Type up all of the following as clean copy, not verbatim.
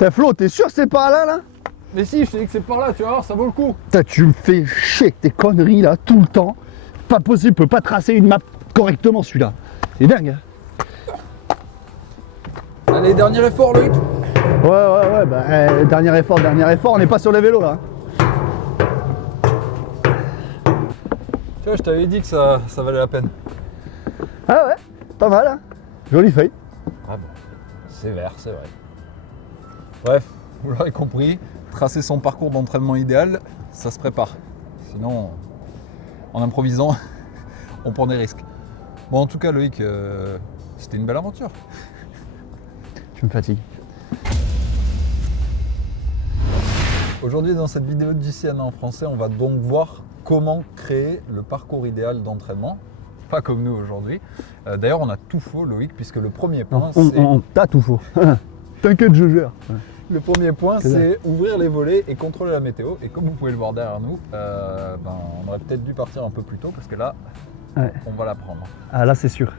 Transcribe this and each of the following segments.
T'as Flo, t'es sûr que c'est par là, là? Mais si, je t'ai dit que c'est par là, tu vas voir, ça vaut le coup. Putain, tu me fais chier avec tes conneries, là, tout le temps. Pas possible, peut pas tracer une map correctement, celui-là. C'est dingue, hein. Allez, dernier effort, Loïc. Ouais, bah, dernier effort, on n'est pas sur les vélos, là. Tu vois, je t'avais dit que ça valait la peine. Ah ouais, pas mal, hein. Jolie feuille. Ah bon, c'est vert, c'est vrai. Bref, vous l'aurez compris, tracer son parcours d'entraînement idéal, ça se prépare. Sinon, en improvisant, on prend des risques. Bon, en tout cas, Loïc, c'était une belle aventure. Tu me fatigues. Aujourd'hui, dans cette vidéo de JCN en français, on va donc voir comment créer le parcours idéal d'entraînement. Pas comme nous aujourd'hui. D'ailleurs, on a tout faux, Loïc, puisque le premier point, T'as tout faux. T'inquiète, je gère. Le premier point, c'est ouvrir les volets et contrôler la météo. Et comme vous pouvez le voir derrière nous, on aurait peut-être dû partir un peu plus tôt parce que là, on va la prendre. Ah là, c'est sûr.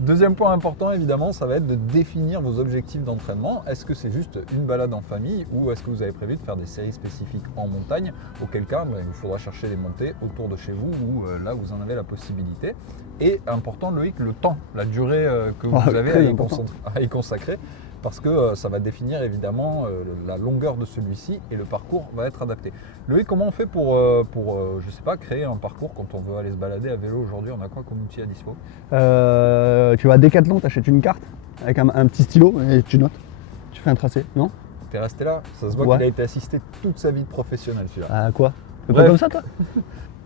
Deuxième point important, évidemment, ça va être de définir vos objectifs d'entraînement. Est-ce que c'est juste une balade en famille ou est-ce que vous avez prévu de faire des séries spécifiques en montagne? Auquel cas, il vous faudra chercher les montées autour de chez vous ou là où vous en avez la possibilité. Et important, Loïc, le temps, la durée que vous avez à y consacrer. Parce que ça va définir évidemment la longueur de celui-ci et le parcours va être adapté. Loïc, comment on fait pour je sais pas, créer un parcours quand on veut aller se balader à vélo aujourd'hui? On a quoi comme outil à dispo? Tu vas à Decathlon, t'achètes une carte avec un petit stylo et tu notes. Tu fais un tracé, non? T'es resté là? Ça se voit qu'il a été assisté toute sa vie de professionnel, celui-là. Ah quoi? T'es pas comme ça, toi?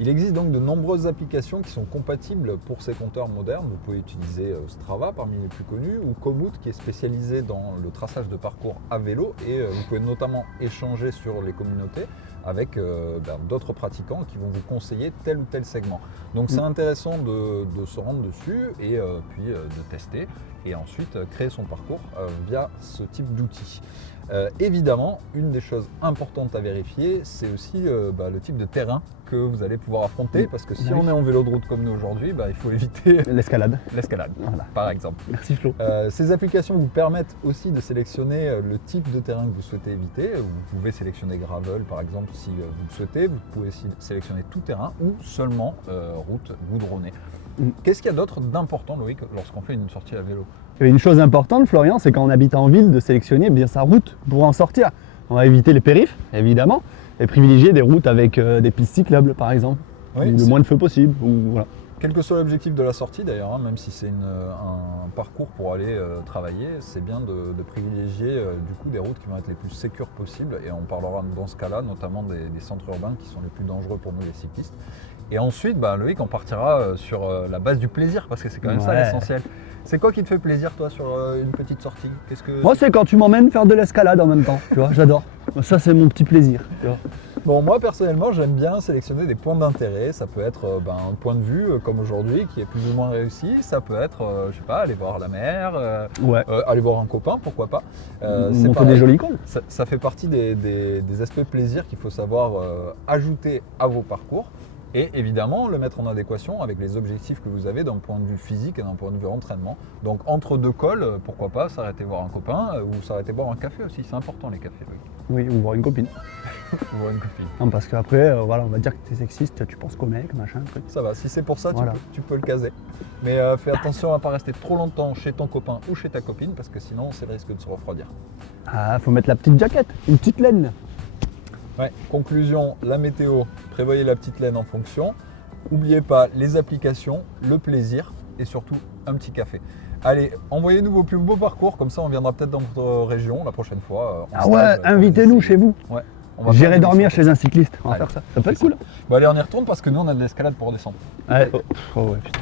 Il existe donc de nombreuses applications qui sont compatibles pour ces compteurs modernes. Vous pouvez utiliser Strava parmi les plus connus ou Komoot qui est spécialisé dans le traçage de parcours à vélo et vous pouvez notamment échanger sur les communautés avec d'autres pratiquants qui vont vous conseiller tel ou tel segment. Donc c'est intéressant de se rendre dessus et puis de tester et ensuite créer son parcours via ce type d'outils. Évidemment, une des choses importantes à vérifier, c'est aussi le type de terrain que vous allez pouvoir affronter parce que si on est en vélo de route comme nous aujourd'hui, il faut éviter l'escalade. Voilà. Par exemple. Merci Flo. Ces applications vous permettent aussi de sélectionner le type de terrain que vous souhaitez éviter. Vous pouvez sélectionner gravel par exemple si vous le souhaitez, vous pouvez sélectionner tout terrain ou seulement route goudronnée. Qu'est-ce qu'il y a d'autre d'important, Loïc, lorsqu'on fait une sortie à vélo? Il y a une chose importante, Florian, c'est quand on habite en ville de sélectionner bien sa route pour en sortir. On va éviter les périphes, évidemment, et privilégier des routes avec des pistes cyclables, par exemple, le moins de feu possible. Voilà. Quel que soit l'objectif de la sortie d'ailleurs, même si c'est un parcours pour aller travailler, c'est bien de privilégier du coup des routes qui vont être les plus sécures possibles. Et on parlera dans ce cas-là notamment des centres urbains qui sont les plus dangereux pour nous les cyclistes. Et ensuite, Loïc, on partira sur la base du plaisir parce que c'est quand même ça l'essentiel. C'est quoi qui te fait plaisir toi sur une petite sortie? Moi c'est quand tu m'emmènes faire de l'escalade en même temps, tu vois, j'adore. Ça c'est mon petit plaisir. Tu vois. Bon, moi personnellement j'aime bien sélectionner des points d'intérêt. Ça peut être un point de vue comme aujourd'hui qui est plus ou moins réussi. Ça peut être, je sais pas, aller voir la mer, aller voir un copain, pourquoi pas. Monter des jolis cols. Ça fait partie des aspects plaisir qu'il faut savoir ajouter à vos parcours. Et évidemment, le mettre en adéquation avec les objectifs que vous avez d'un point de vue physique et d'un point de vue entraînement. Donc entre deux cols, pourquoi pas s'arrêter voir un copain ou s'arrêter boire un café aussi. C'est important les cafés. Oui, ou voir une copine. Ou voir une copine. Non, parce qu'après, on va dire que t'es sexiste, tu penses qu'au mec, machin, truc. Ça va, si c'est pour ça, tu peux le caser. Mais fais attention à ne pas rester trop longtemps chez ton copain ou chez ta copine parce que sinon, c'est le risque de se refroidir. Ah, faut mettre la petite jaquette, une petite laine. Ouais. Conclusion, la météo, prévoyez la petite laine en fonction. N'oubliez pas les applications, le plaisir et surtout un petit café. Allez, envoyez-nous vos plus beaux parcours, comme ça on viendra peut-être dans votre région la prochaine fois. Invitez-nous chez vous. Ouais. J'irai dormir chez un cycliste, on va faire ça. Ça peut être cool. Allez, on y retourne parce que nous on a de l'escalade pour descendre. Ouais, putain.